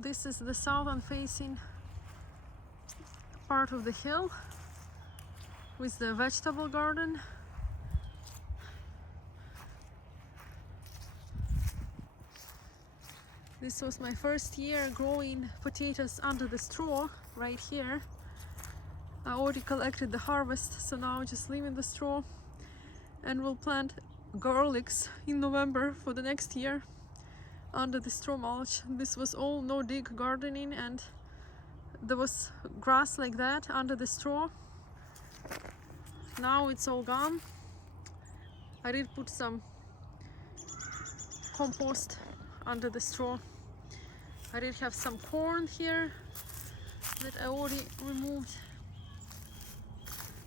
This is the southern facing part of the hill with the vegetable garden. This was my first year growing potatoes under the straw right here. I already collected the harvest, so now just leaving the straw, and we'll plant garlics in November for the next year under the straw mulch. This was all no dig gardening, and there was grass like that under the straw. Now it's all gone. I did put some compost under the straw. I did have some corn here that I already removed.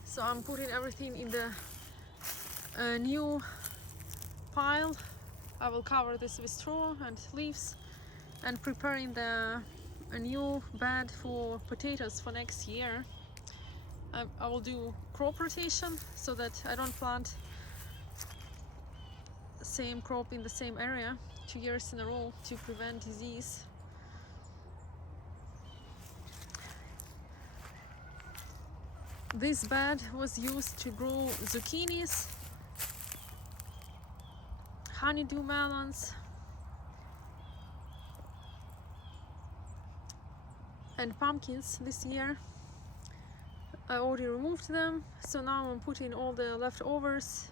So I'm putting everything in the new pile. I will cover this with straw and leaves, and preparing a new bed for potatoes for next year. I will do crop rotation so that I don't plant the same crop in the same area 2 years in a row to prevent disease. This bed was used to grow zucchinis, honeydew melons, and pumpkins this year. I already removed them, so now I'm putting all the leftovers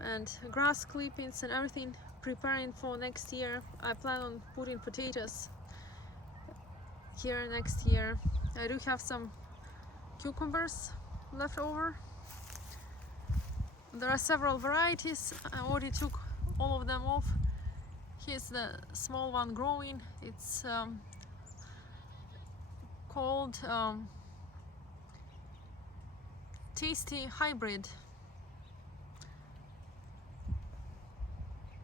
and grass clippings and everything, preparing for next year. I plan on putting potatoes here next year. I do have some cucumbers left over. There are several varieties. I already took all of them off. Here's the small one growing. It's called Tasty Hybrid.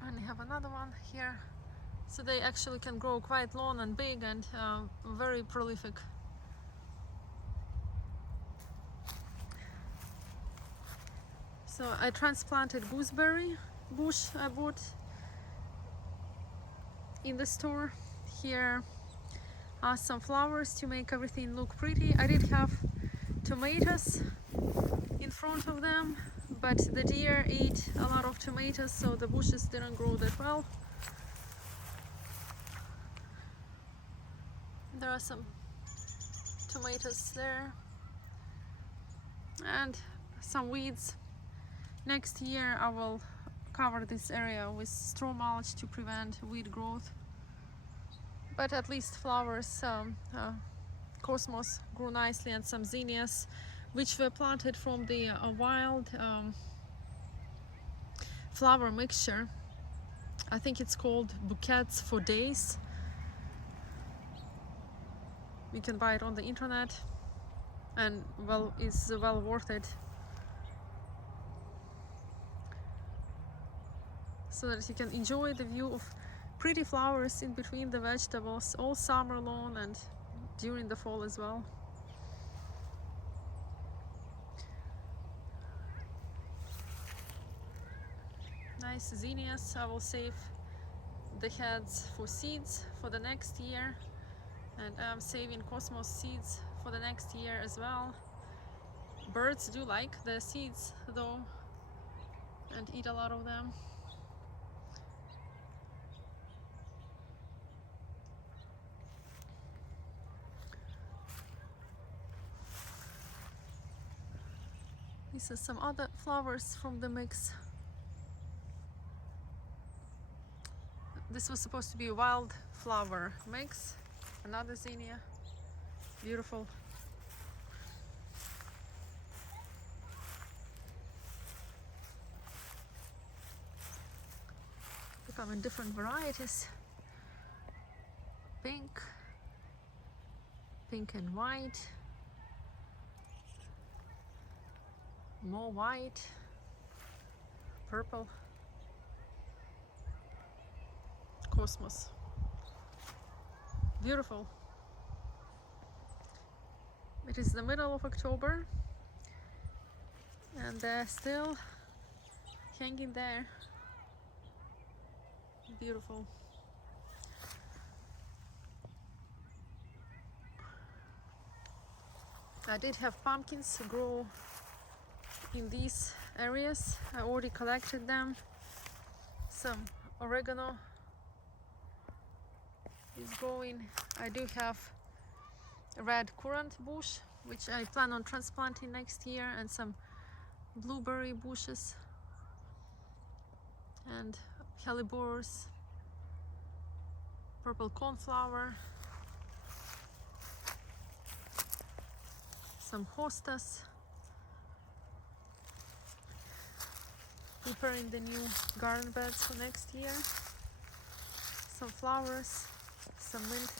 And I have another one here. So they actually can grow quite long and big and very prolific. So I transplanted gooseberry bush I bought in the store. Here are some flowers to make everything look pretty. I did have tomatoes in front of them, but the deer ate a lot of tomatoes, so the bushes didn't grow that well. There are some tomatoes there and some weeds. Next year I will cover this area with straw mulch to prevent weed growth. But at least flowers, cosmos grew nicely, and some zinnias, which were planted from the wild flower mixture. I think it's called Bouquets for Days. You can buy it on the internet, and well, it's well worth it. So that you can enjoy the view of pretty flowers in between the vegetables all summer long and during the fall as well. Nice zinnias. I will save the heads for seeds for the next year, and I'm saving cosmos seeds for the next year as well. Birds do like the seeds though and eat a lot of them. These are some other flowers from the mix. This was supposed to be a wildflower mix. Another zinnia. Beautiful. They come in different varieties. Pink, pink and white, more white, purple, cosmos. Beautiful. It is the middle of October and they're still hanging there. Beautiful. I did have pumpkins grow in these areas. I already collected them. Some oregano is growing. I do have a red currant bush, which I plan on transplanting next year, and some blueberry bushes and hellebores, purple cornflower, some hostas. Preparing the new garden beds for next year. Some flowers, some mint